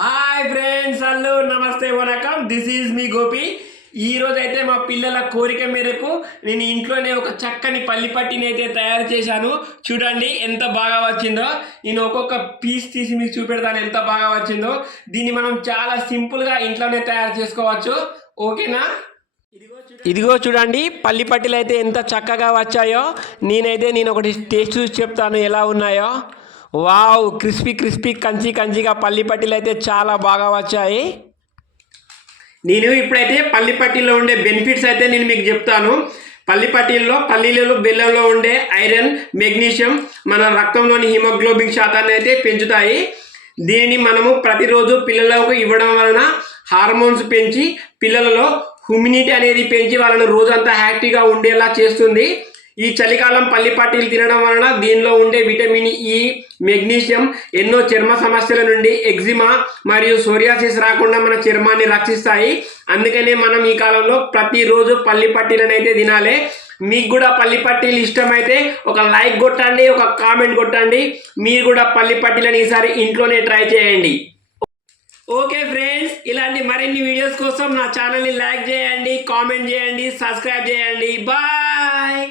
Hi friends, hello, నమస్తే, వనకం. This is మీ గోపి. ఈ రోజు అయితే మా పిల్లల కోరిక మేరకు నేను ఇంట్లోనే ఒక చక్కని పల్లి పట్టిని అయితే తయారు చేశాను. చూడండి ఎంత బాగా వచ్చిందో. నేను ఒక్కొక్క పీస్ తీసి మీకు చూపెడతాను ఎంత బాగా వచ్చిందో. దీన్ని మనం చాలా సింపుల్గా ఇంట్లోనే తయారు చేసుకోవచ్చు. ఓకేనా? ఇదిగో చూడండి పల్లి పట్టీలు అయితే ఎంత చక్కగా వచ్చాయో. నేను ఒకటి టేస్ట్ చూసి చెప్తాను ఎలా ఉన్నాయో. వావ్, క్రిస్పీ క్రిస్పీ కంచి కంచిగా పల్లి పట్టీలు అయితే చాలా బాగా వచ్చాయి. నేను ఇప్పుడైతే పల్లి పట్టీలో ఉండే బెనిఫిట్స్ అయితే నేను మీకు చెప్తాను. పల్లి పట్టీల్లో పల్లీలలో బెల్లంలో ఉండే ఐరన్, మెగ్నీషియం మన రక్తంలోని హిమోగ్లోబిన్ శాతాన్ని అయితే పెంచుతాయి. దీనిని మనము ప్రతిరోజు పిల్లలకు ఇవ్వడం వలన హార్మోన్స్ పెంచి పిల్లలలో హ్యూమినిటీ అనేది పెంచి వాళ్ళను రోజంతా యాక్టివ్గా ఉండేలా చేస్తుంది. ఈ చలికాలం పల్లి పట్టీలు తినడం వలన దీనిలో ఉండే విటమిన్ ఇ, మెగ్నీషియం ఎన్నో చర్మ సమస్యల నుండి ఎగ్జిమా మరియు సోరియాసిస్ రాకుండా మన చర్మాన్ని రక్షిస్తాయి. అందుకనే మనం ఈ కాలంలో ప్రతిరోజు పల్లి పట్టీలను అయితే తినాలి. మీకు కూడా పల్లి పట్టీలు ఇష్టమైతే ఒక లైక్ కొట్టండి, ఒక కామెంట్ కొట్టండి. మీరు కూడా పల్లి పట్టీలను ఈసారి ఇంట్లోనే ట్రై చేయండి. ఓకే ఫ్రెండ్స్, ఇలాంటి మరిన్ని వీడియోస్ కోసం నా ఛానల్ని లైక్ చేయండి, కామెంట్ చేయండి, సబ్స్క్రైబ్ చేయండి. బాయ్.